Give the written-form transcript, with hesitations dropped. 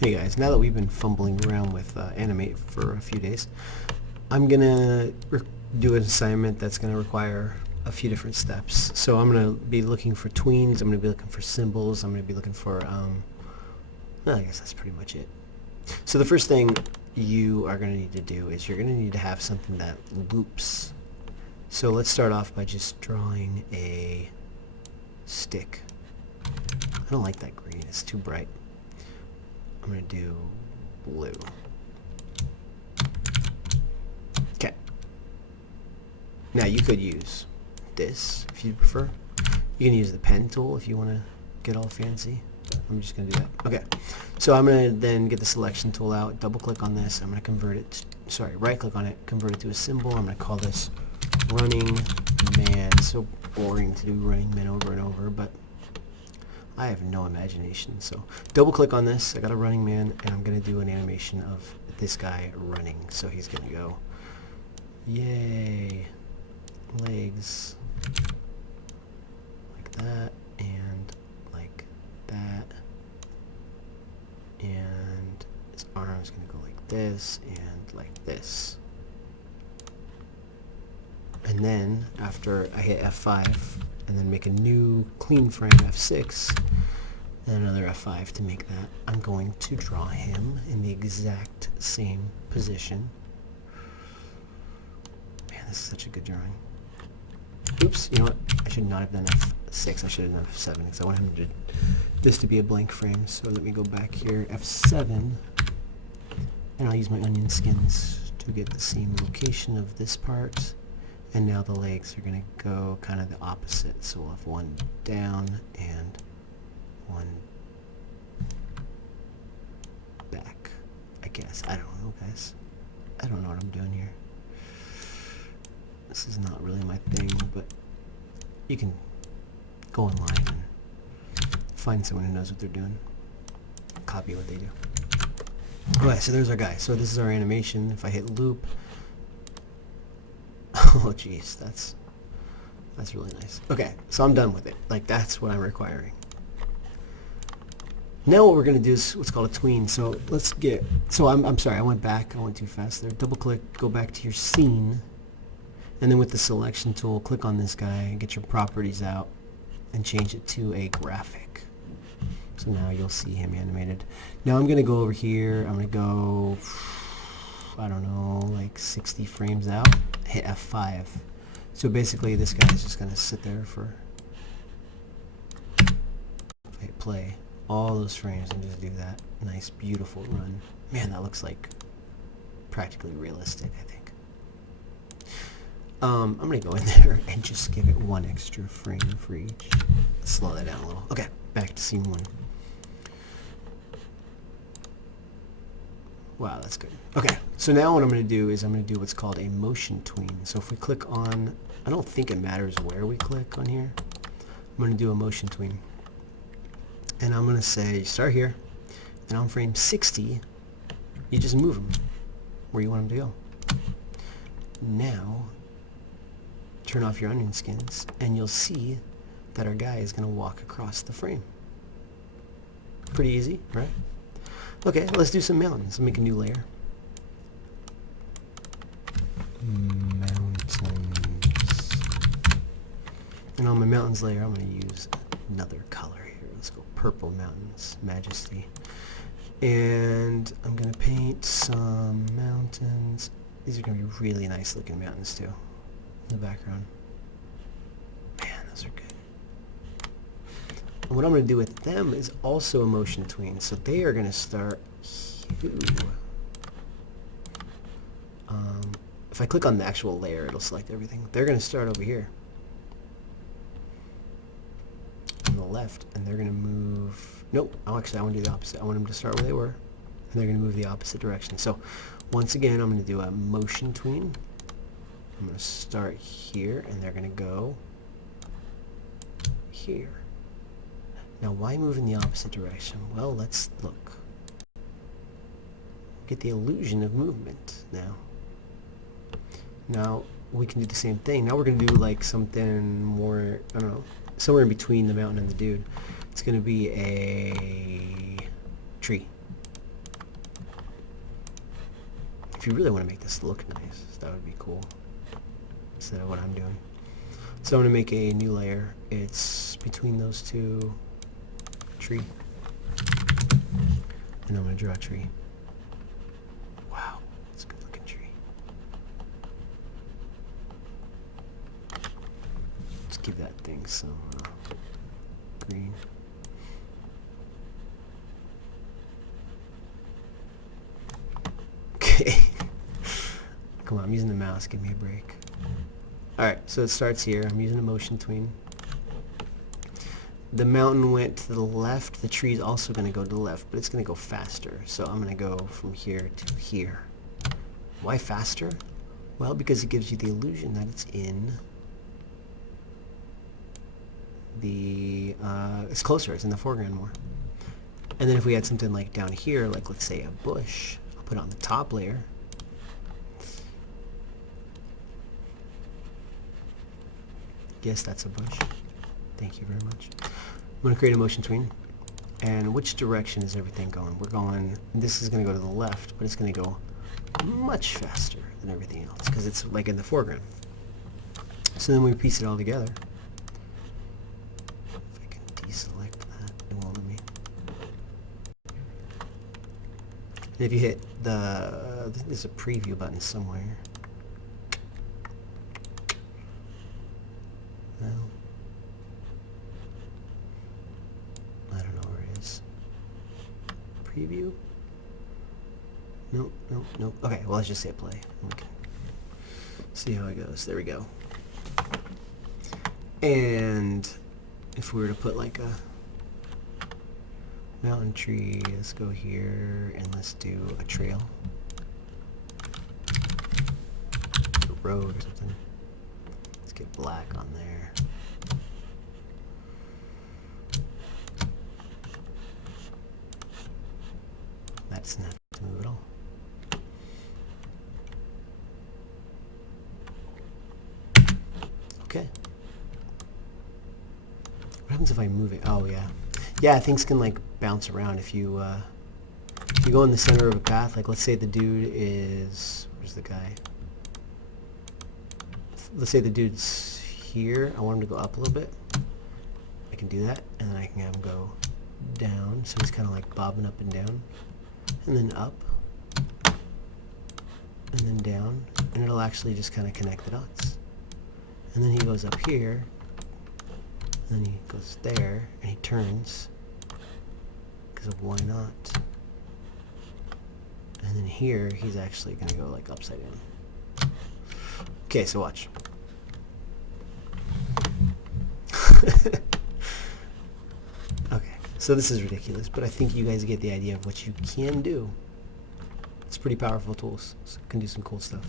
Hey guys, now that we've been fumbling around with Animate for a few days, I'm gonna do an assignment that's gonna require a few different steps. So I'm gonna be looking for tweens, I'm gonna be looking for symbols, I'm gonna be looking for, well, I guess that's pretty much it. So the first thing you are gonna need to do is you're gonna need to have something that loops. So let's start off by just drawing a stick. I don't like that green, it's too bright. I'm going to do blue. Okay. Now you could use this if you prefer. You can use the pen tool if you want to get all fancy. I'm just going to do that. Okay. So I'm going to then get the selection tool out, double click on this. I'm going to convert it, right click on it, convert it to a symbol. I'm going to call this running man. It's so boring to do running man over and over, but I have no imagination. So double click on this. I got a running man, and I'm going to do an animation of this guy running. So he's going to go, yay, legs, like that, and like that, and his arm's going to go like this and like this. And then after I hit F5 and then make a new clean frame, F6, and another F5 to make that, I'm going to draw him in the exact same position. Man, this is such a good drawing. Oops, you know what? I should not have done F6. I should have done F7 because I want him to this to be a blank frame. So let me go back here, F7, and I'll use my onion skins to get the same location of this part. And now the legs are going to go kind of the opposite. So we'll have one down and one back, I guess. I don't know, guys. I don't know what I'm doing here. This is not really my thing, but you can go online and find someone who knows what they're doing. Copy what they do. Alright, so there's our guy. So this is our animation. If I hit loop, oh geez, that's really nice. Okay, so I'm done with it. Like, that's what I'm requiring. Now what we're going to do is what's called a tween. So let's get, so I'm sorry, I went back, I went too fast there. Double click, go back to your scene, and then with the selection tool, click on this guy, get your properties out, and change it to a graphic. So now you'll see him animated. Now I'm going to go over here, I'm going to go, I don't know, like 60 frames out, hit F5. So basically this guy is just going to sit there for, hit play, all those frames and just do that nice beautiful run. Man, that looks like practically realistic, I think. I'm going to go in there and just give it one extra frame for each. Slow that down a little. Okay, back to scene one. Wow, that's good. Okay, so now what I'm going to do is I'm going to do what's called a motion tween. So if we click on, I don't think it matters where we click on here. I'm going to do a motion tween. And I'm going to say, start here, and on frame 60, you just move them where you want them to go. Now, turn off your onion skins, and you'll see that our guy is going to walk across the frame. Pretty easy, right? Okay, let's do some mountains. Let's make a new layer. Mountains. And on my mountains layer, I'm going to use another color here. Let's go purple mountains, majesty. And I'm going to paint some mountains. These are going to be really nice looking mountains too in the background. Man, those are good. And what I'm going to do with them is also a motion tween. So they are going to start here. If I click on the actual layer, it'll select everything. They're going to start over here on the left, and they're going to move. Nope, actually I want to do the opposite. I want them to start where they were, and they're going to move the opposite direction. So once again, I'm going to do a motion tween. I'm going to start here, and they're going to go here. Now, why move in the opposite direction? Well, let's look. Get the illusion of movement now. Now, we can do the same thing. Now we're going to do like something more, I don't know, somewhere in between the mountain and the dude. It's going to be a tree. If you really want to make this look nice, that would be cool, instead of what I'm doing. So I'm going to make a new layer. It's between those two, tree. And I'm going to draw a tree. Wow, it's a good looking tree. Let's give that thing some green. Okay. Come on, I'm using the mouse. Give me a break. Alright, so it starts here. I'm using a motion tween. The mountain went to the left. The tree is also going to go to the left, but it's going to go faster. So I'm going to go from here to here. Why faster? Well, because it gives you the illusion that it's in the, it's closer. It's in the foreground more. And then if we had something like down here, like let's say a bush, I'll put it on the top layer. Yes, that's a bush. Thank you very much. I'm going to create a motion tween. And which direction is everything going? We're going, this is going to go to the left, but it's going to go much faster than everything else because it's like in the foreground. So then we piece it all together. If I can deselect that, it won't let me. And if you hit the, there's a preview button somewhere. Well, I don't know where it is. Preview? Nope, nope, nope. Okay, well, let's just hit play. We can see how it goes. There we go. And if we were to put like a mountain tree, let's go here and let's do a trail. A road or something. Let's get black on there. That doesn't have to move at all. Okay. What happens if I move it? Oh yeah. Yeah, things can like bounce around if you go in the center of a path. Like let's say the dude is, where's the guy? Let's say the dude's here. I want him to go up a little bit. I can do that, and then I can have him go down. So he's kind of like bobbing up and down, and then up, and then down, and it'll actually just kind of connect the dots. And then he goes up here, and then he goes there, and he turns, because of why not. And then here, he's actually going to go like upside down. Okay, so watch. Okay, so this is ridiculous, but I think you guys get the idea of what you can do. It's pretty powerful tools, so you can do some cool stuff.